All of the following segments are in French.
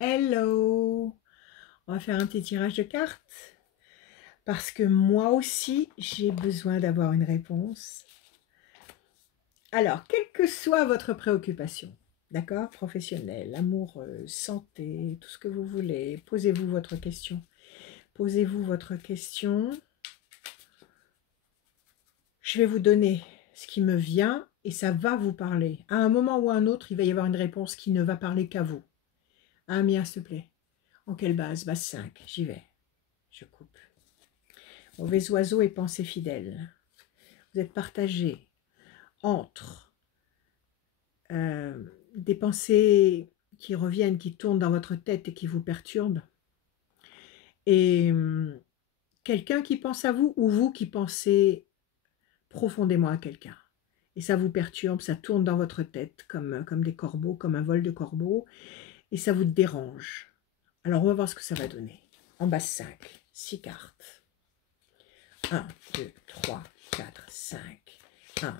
Hello! On va faire un petit tirage de cartes parce que moi aussi, j'ai besoin d'avoir une réponse. Alors, quelle que soit votre préoccupation, d'accord? Professionnelle, amoureuse, santé, tout ce que vous voulez, posez-vous votre question. Posez-vous votre question. Je vais vous donner ce qui me vient et ça va vous parler. À un moment ou à un autre, il va y avoir une réponse qui ne va parler qu'à vous. Ah, Mia, s'il te plaît. En quelle base? Base 5. J'y vais. Je coupe. Mauvais oiseau et pensée fidèle. Vous êtes partagé entre des pensées qui reviennent, qui tournent dans votre tête et qui vous perturbent, et quelqu'un qui pense à vous ou vous qui pensez profondément à quelqu'un. Et ça vous perturbe, ça tourne dans votre tête comme des corbeaux, comme un vol de corbeaux, et ça vous dérange. Alors on va voir ce que ça va donner. En base 5, 6 cartes. 1, 2, 3, 4, 5. 1, 2,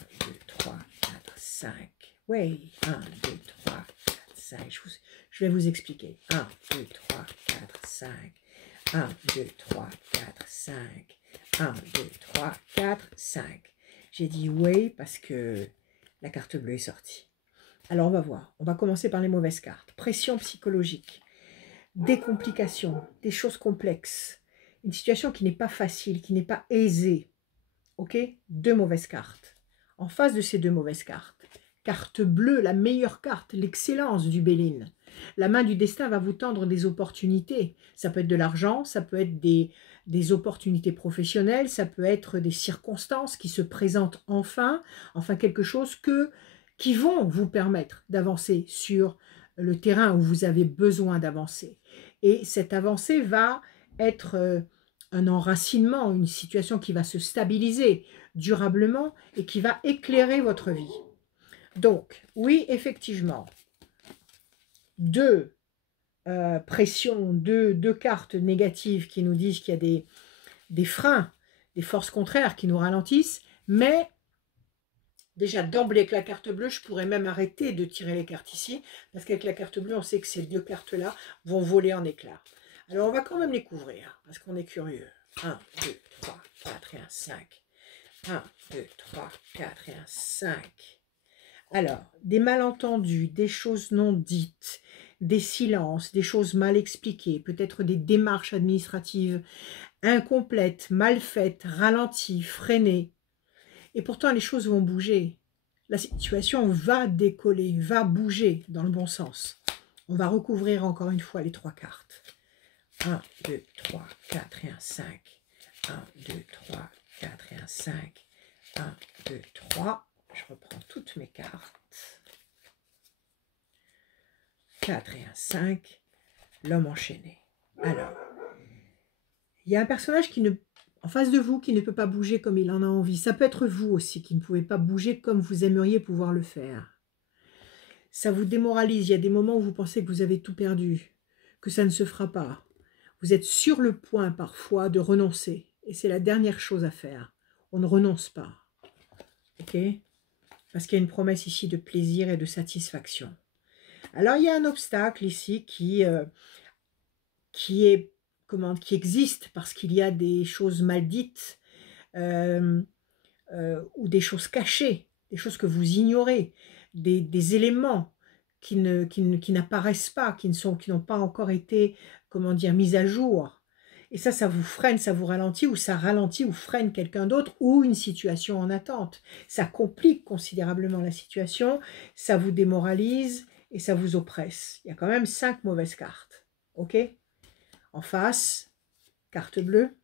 3, 4, 5. Oui, 1, 2, 3, 4, 5. Je vais vous expliquer. 1, 2, 3, 4, 5. 1, 2, 3, 4, 5. 1, 2, 3, 4, 5. J'ai dit oui parce que la carte bleue est sortie. Alors on va voir. On va commencer par les mauvaises cartes. Pression psychologique, des complications, des choses complexes. Une situation qui n'est pas facile, qui n'est pas aisée. Ok? Deux mauvaises cartes. En face de ces deux mauvaises cartes, carte bleue, la meilleure carte, l'excellence du Béline. La main du destin va vous tendre des opportunités. Ça peut être de l'argent, ça peut être des opportunités professionnelles, ça peut être des circonstances qui se présentent enfin quelque chose qui vont vous permettre d'avancer sur le terrain où vous avez besoin d'avancer. Et cette avancée va être un enracinement, une situation qui va se stabiliser durablement et qui va éclairer votre vie. Donc, oui, effectivement, deux pressions, deux cartes négatives qui nous disent qu'il y a des freins, des forces contraires qui nous ralentissent, mais déjà d'emblée avec la carte bleue, je pourrais même arrêter de tirer les cartes ici, parce qu'avec la carte bleue, on sait que ces deux cartes-là vont voler en éclats. Alors on va quand même les couvrir, parce qu'on est curieux. 1, 2, 3, 4 et 1, 5. 1, 2, 3, 4 et 1, 5. Alors, des malentendus, des choses non dites, des silences, des choses mal expliquées, peut-être des démarches administratives incomplètes, mal faites, ralenties, freinées. Et pourtant, les choses vont bouger. La situation va décoller, va bouger dans le bon sens. On va recouvrir encore une fois les trois cartes. 1, 2, 3, 4 et 1, 5. 1, 2, 3, 4 et 1, 5. 1, 2, 3. Je reprends toutes mes cartes. 4 et un 5, l'homme enchaîné. Alors, il y a un personnage en face de vous qui ne peut pas bouger comme il en a envie. Ça peut être vous aussi qui ne pouvez pas bouger comme vous aimeriez pouvoir le faire. Ça vous démoralise. Il y a des moments où vous pensez que vous avez tout perdu, que ça ne se fera pas. Vous êtes sur le point parfois de renoncer. Et c'est la dernière chose à faire. On ne renonce pas. Ok? Parce qu'il y a une promesse ici de plaisir et de satisfaction. Alors, il y a un obstacle ici qui existe parce qu'il y a des choses mal dites ou des choses cachées, des choses que vous ignorez, des éléments qui n'apparaissent pas, qui n'ont pas encore été, mis à jour. Et ça vous freine, ça vous ralentit, ou ça ralentit ou freine quelqu'un d'autre, ou une situation en attente. Ça complique considérablement la situation, ça vous démoralise et ça vous oppresse. Il y a quand même 5 mauvaises cartes. Ok? En face, carte bleue,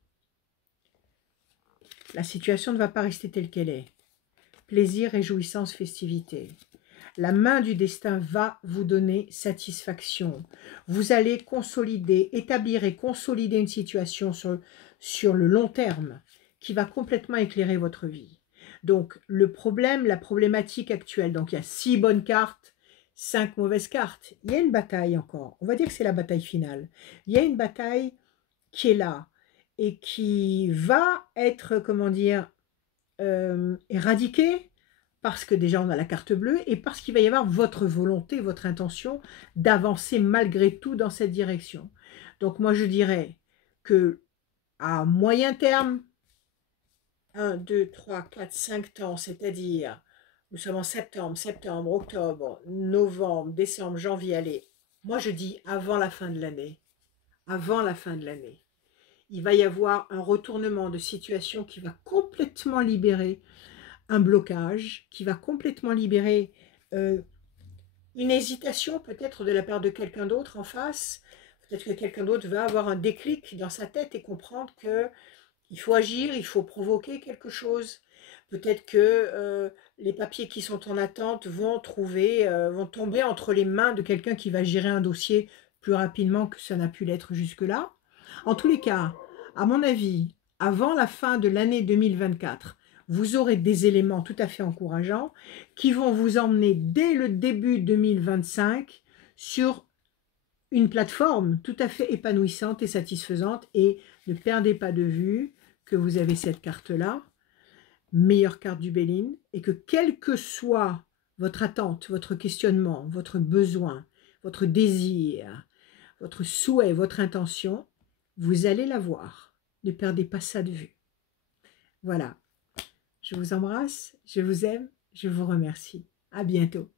la situation ne va pas rester telle qu'elle est. Plaisir, réjouissance, festivité. La main du destin va vous donner satisfaction. Vous allez consolider, établir et consolider une situation sur le long terme qui va complètement éclairer votre vie. Donc, le problème, la problématique actuelle, donc il y a 6 bonnes cartes, 5 mauvaises cartes. Il y a une bataille encore. On va dire que c'est la bataille finale. Il y a une bataille qui est là et qui va être, éradiquée parce que déjà on a la carte bleue et parce qu'il va y avoir votre volonté, votre intention d'avancer malgré tout dans cette direction. Donc moi je dirais que à moyen terme, 1, 2, 3, 4, 5 temps, c'est-à-dire nous sommes en septembre, octobre, novembre, décembre, janvier, allez, moi je dis avant la fin de l'année, avant la fin de l'année, il va y avoir un retournement de situation qui va complètement libérer un blocage, qui va complètement libérer une hésitation peut-être de la part de quelqu'un d'autre en face. Peut-être que quelqu'un d'autre va avoir un déclic dans sa tête et comprendre que il faut agir, il faut provoquer quelque chose. Peut-être que les papiers qui sont en attente vont vont tomber entre les mains de quelqu'un qui va gérer un dossier plus rapidement que ça n'a pu l'être jusque-là. En tous les cas, à mon avis, avant la fin de l'année 2024, vous aurez des éléments tout à fait encourageants qui vont vous emmener dès le début 2025 sur une plateforme tout à fait épanouissante et satisfaisante. Et ne perdez pas de vue que vous avez cette carte-là, meilleure carte du Béline, et que quelle que soit votre attente, votre questionnement, votre besoin, votre désir, votre souhait, votre intention, vous allez l'avoir. Ne perdez pas ça de vue. Voilà. Je vous embrasse, je vous aime, je vous remercie. À bientôt.